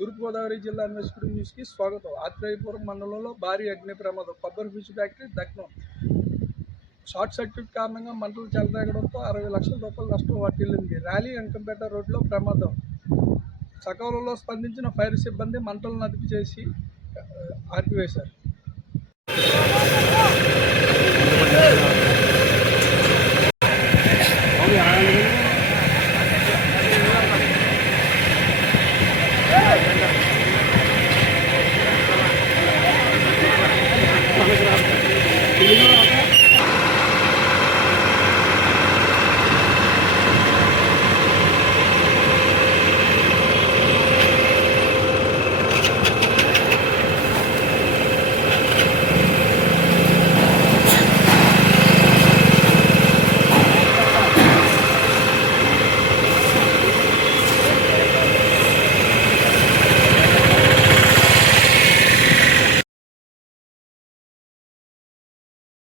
తూర్పుగోదావరి జిల్లా ఇన్వెస్టిగేటివ్ న్యూస్కి స్వాగతం. ఆత్రేయపురం మండలంలో భారీ అగ్ని ప్రమాదం. కొబ్బరి పీచు ఫ్యాక్టరీ దగ్ధం. షార్ట్ సర్క్యూట్ కారణంగా మంటలు చెలరేగడంతో 60 లక్షల రూపాయల నష్టం వాటిల్లింది. ర్యాలీ అంకంపేట రోడ్లో ప్రమాదం. సకాలంలో స్పందించిన ఫైర్ సిబ్బంది మంటలను అదుపు చేసి ఆర్పివేశారు.